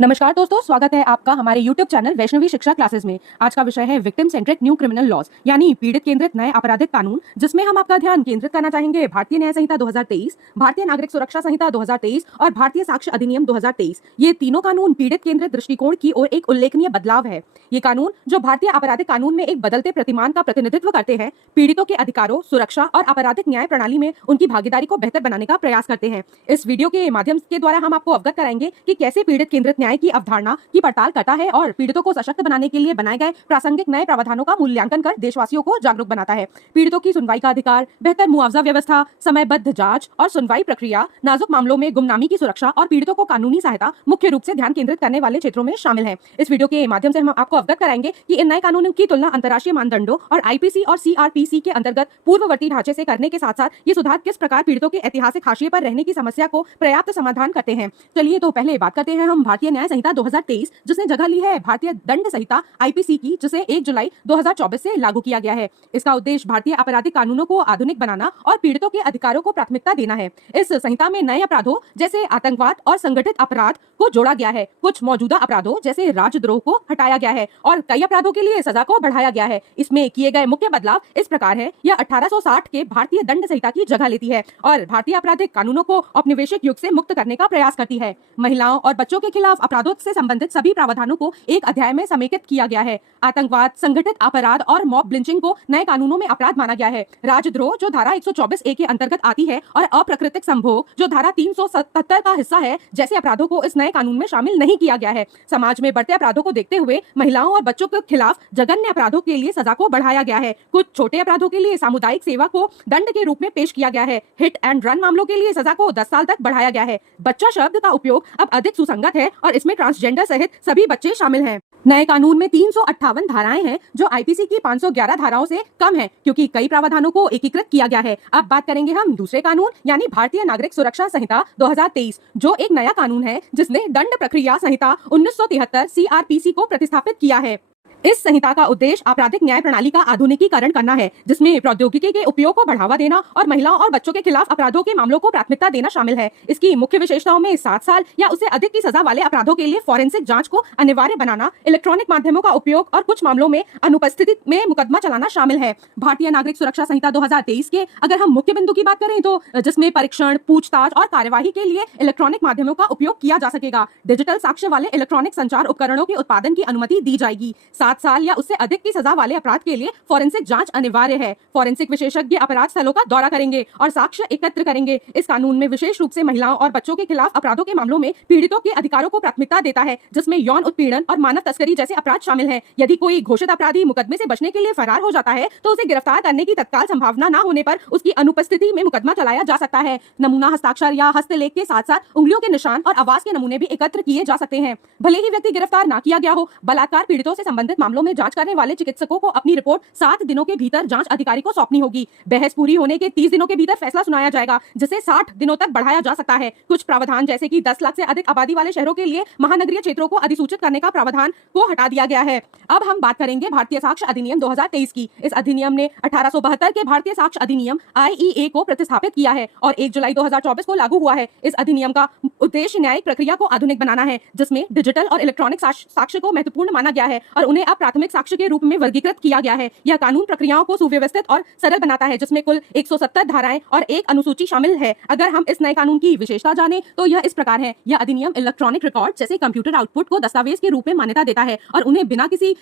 नमस्कार दोस्तों, स्वागत है आपका हमारे YouTube चैनल वैष्णवी शिक्षा क्लासेस में। आज का विषय है victim centric new criminal laws, यानी पीड़ित केंद्रित नए आपराधिक कानून, जिसमें हम आपका ध्यान केंद्रित करना चाहेंगे भारतीय न्याय संहिता 2023, भारतीय नागरिक सुरक्षा संहिता 2023 और भारतीय साक्ष्य अधिनियम 2023। ये तीनों कानून पीड़ित केंद्रित दृष्टिकोण की ओर एक उल्लेखनीय बदलाव है। ये कानून, जो भारतीय आपराधिक कानून में एक बदलते प्रतिमान का प्रतिनिधित्व करते हैं, पीड़ितों के अधिकारों, सुरक्षा और आपराधिक न्याय प्रणाली में उनकी भागीदारी को बेहतर बनाने का प्रयास करते हैं। इस वीडियो के माध्यम के द्वारा हम आपको अवगत कराएंगे कि कैसे पीड़ित केंद्रित न्याय की अवधारणा की पड़ताल करता है और पीड़ितों को सशक्त बनाने के लिए बनाए गए प्रासंगिक नए प्रावधानों का मूल्यांकन कर देशवासियों को जागरूक बनाता है। पीड़ितों की सुनवाई का अधिकार, बेहतर मुआवजा व्यवस्था, समयबद्ध जांच और सुनवाई प्रक्रिया, नाजुक मामलों में गुमनामी की सुरक्षा और पीड़ितों को कानूनी सहायता मुख्य रूप से ध्यान केंद्रित करने वाले क्षेत्रों में शामिल है। इस वीडियो के माध्यम से हम आपको अवगत कराएंगे कि इन नए कानूनों की तुलना अंतर्राष्ट्रीय मानदंडों और आईपीसी और सीआरपीसी के अंतर्गत पूर्ववर्ती ढांचे से करने के साथ साथ ये सुधार किस प्रकार पीड़ितों के ऐतिहासिक हाशिए पर रहने की समस्या को पर्याप्त समाधान करते हैं। चलिए तो पहले बात करते हैं हम भारतीय न्याय संहिता 2023, जिसने जगह ली है भारतीय दंड संहिता आईपीसी की, जिसे 1 जुलाई 2024 से लागू किया गया है। इसका उद्देश्य भारतीय आपराधिक कानूनों को आधुनिक बनाना और पीड़ितों के अधिकारों को प्राथमिकता देना है। इस संहिता में नए अपराधों जैसे आतंकवाद और संगठित अपराध को जोड़ा गया है। कुछ मौजूदा अपराधों जैसे राजद्रोह को हटाया गया है और कई अपराधों के लिए सजा को बढ़ाया गया है। इसमें किए गए मुख्य बदलाव इस प्रकार है। यह 1860 के भारतीय दंड संहिता की जगह लेती है और भारतीय आपराधिक कानूनों को औपनिवेशिक युग से मुक्त करने का प्रयास करती है। महिलाओं और बच्चों के खिलाफ अपराधों से संबंधित सभी प्रावधानों को एक अध्याय में समेकित किया गया है। आतंकवाद, संगठित अपराध और मॉब लिंचिंग को नए कानूनों में अपराध माना गया है। राजद्रोह, जो धारा 124A के अंतर्गत आती है, और अप्राकृतिक संभोग, जो धारा 377 का हिस्सा है, जैसे अपराधों को इस नए कानून में शामिल नहीं किया गया है। समाज में बढ़ते अपराधों को देखते हुए महिलाओं और बच्चों के खिलाफ जघन्य अपराधों के लिए सजा को बढ़ाया गया है। कुछ छोटे अपराधों के लिए सामुदायिक सेवा को दंड के रूप में पेश किया गया है। हिट एंड रन मामलों के लिए सजा को 10 साल तक बढ़ाया गया है। बच्चा शब्द का उपयोग अब अधिक सुसंगत है और इसमें ट्रांसजेंडर सहित सभी बच्चे शामिल हैं। नए कानून में 358 धाराएं हैं, जो आईपीसी की 511 धाराओं से कम है, क्योंकि कई प्रावधानों को एकीकृत किया गया है। अब बात करेंगे हम दूसरे कानून, यानी भारतीय नागरिक सुरक्षा संहिता 2023, जो एक नया कानून है जिसने दंड प्रक्रिया संहिता 1973 सीआरपीसी को प्रतिस्थापित किया है। इस संहिता का उद्देश्य आपराधिक न्याय प्रणाली का आधुनिकीकरण करना है, जिसमें प्रौद्योगिकी के उपयोग को बढ़ावा देना और महिलाओं और बच्चों के खिलाफ अपराधों के मामलों को प्राथमिकता देना शामिल है। इसकी मुख्य विशेषताओं में 7 साल या उससे अधिक की सजा वाले अपराधों के लिए फॉरेंसिक जांच को अनिवार्य बनाना, इलेक्ट्रॉनिक माध्यमों का उपयोग और कुछ मामलों में अनुपस्थिति में मुकदमा चलाना शामिल है। भारतीय नागरिक सुरक्षा संहिता 2023 के अगर हम मुख्य बिंदु की बात करें तो जिसमें परीक्षण, पूछताछ और कार्यवाही के लिए इलेक्ट्रॉनिक माध्यमों का उपयोग किया जा सकेगा। डिजिटल साक्ष्य वाले इलेक्ट्रॉनिक संचार उपकरणों के उत्पादन की अनुमति दी जाएगी। 7 साल या उससे अधिक की सजा वाले अपराध के लिए फॉरेंसिक जांच अनिवार्य है। फॉरेंसिक विशेषज्ञ अपराध स्थलों का दौरा करेंगे और साक्ष्य एकत्र करेंगे। इस कानून में विशेष रूप से महिलाओं और बच्चों के खिलाफ अपराधों के मामलों में पीड़ितों के अधिकारों को प्राथमिकता देता है, जिसमें यौन उत्पीड़न और मानव तस्करी जैसे अपराध शामिल हैं। यदि कोई घोषित अपराधी मुकदमे से बचने के लिए फरार हो जाता है तो उसे गिरफ्तार करने की तत्काल संभावना न होने पर उसकी अनुपस्थिति में मुकदमा चलाया जा सकता है। नमूना हस्ताक्षर या हस्तलेख के साथ साथ उंगलियों के निशान और आवाज के नमूने भी एकत्र किए जा सकते हैं। भले ही व्यक्ति गिरफ्तार न किया गया हो, बलात्कार पीड़ितों से संबंधित मामलों में जांच करने वाले चिकित्सकों को अपनी रिपोर्ट 7 दिनों के भीतर जांच अधिकारी को सौंपनी होगी। बहस पूरी होने के 30 दिनों के भीतर फैसला सुनाया जाएगा, जिसे 60 दिनों तक बढ़ाया जा सकता है। कुछ प्रावधान जैसे कि 10 लाख से अधिक आबादी वाले शहरों के लिए महानगरीय क्षेत्रों को अधिसूचित करने का प्रावधान को हटा दिया गया है। अब हम बात करेंगे भारतीय साक्ष्य अधिनियम 2023 की। इस अधिनियम ने 1872 के भारतीय साक्ष्य अधिनियम आईईए को प्रतिस्थापित किया है और 1 जुलाई 2024 को लागू हुआ है। इस अधिनियम का उद्देश्य न्यायिक प्रक्रिया को आधुनिक बनाना है, जिसमें डिजिटल और इलेक्ट्रॉनिक साक्ष्य को महत्वपूर्ण माना गया है और उन्हें अब प्राथमिक साक्ष्य के रूप में वर्गीकृत किया गया है। यह कानून प्रक्रियाओं को सुव्यवस्थित और सरल बनाता है, जिसमें कुल 170 धाराएं और एक अनुसूची शामिल है। अगर हम इस नए कानून की विशेषता जाने तो यह इस प्रकार है। यह अधिनियम इलेक्ट्रॉनिक रिकॉर्ड जैसे कंप्यूटर आउटपुट को दस्तावेज के रूप में मान्यता देता है और उन्हें बिना किसी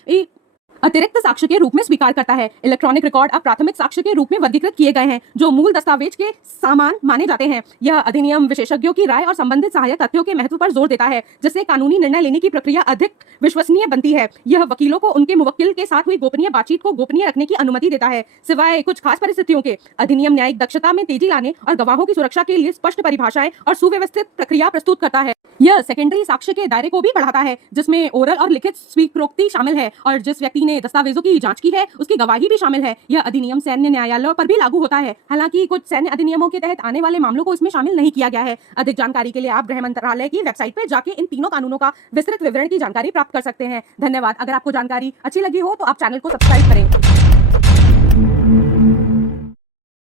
अतिरिक्त साक्ष्य के रूप में स्वीकार करता है। इलेक्ट्रॉनिक रिकॉर्ड अब प्राथमिक साक्ष्य के रूप में वर्गीकृत किए गए हैं, जो मूल दस्तावेज के समान माने जाते हैं। यह अधिनियम विशेषज्ञों की राय और संबंधित सहायक तथ्यों के महत्व पर जोर देता है, जिससे कानूनी निर्णय लेने की प्रक्रिया अधिक विश्वसनीय बनती है। यह वकीलों को उनके मुवक्किल के साथ हुई गोपनीय बातचीत को गोपनीय रखने की अनुमति देता है, सिवाय कुछ खास परिस्थितियों के। अधिनियम न्यायिक दक्षता में तेजी लाने और गवाहों की सुरक्षा के लिए स्पष्ट परिभाषाएं और सुव्यवस्थित प्रक्रिया प्रस्तुत करता है। यह सेकेंडरी साक्ष्य के दायरे को भी बढ़ाता है, जिसमें ओरल और लिखित स्वीकृति शामिल है और जिस व्यक्ति ने दस्तावेजों की जांच की है उसकी गवाही भी शामिल है। यह अधिनियम सैन्य न्यायालयों पर भी लागू होता है, हालांकि कुछ सैन्य अधिनियमों के तहत आने वाले मामलों को इसमें शामिल नहीं किया गया है। अधिक जानकारी के लिए आप गृह मंत्रालय की वेबसाइट पर जाके इन तीनों कानूनों का विस्तृत विवरण की जानकारी प्राप्त कर सकते हैं। धन्यवाद। अगर आपको जानकारी अच्छी लगी हो तो आप चैनल को सब्सक्राइब करें।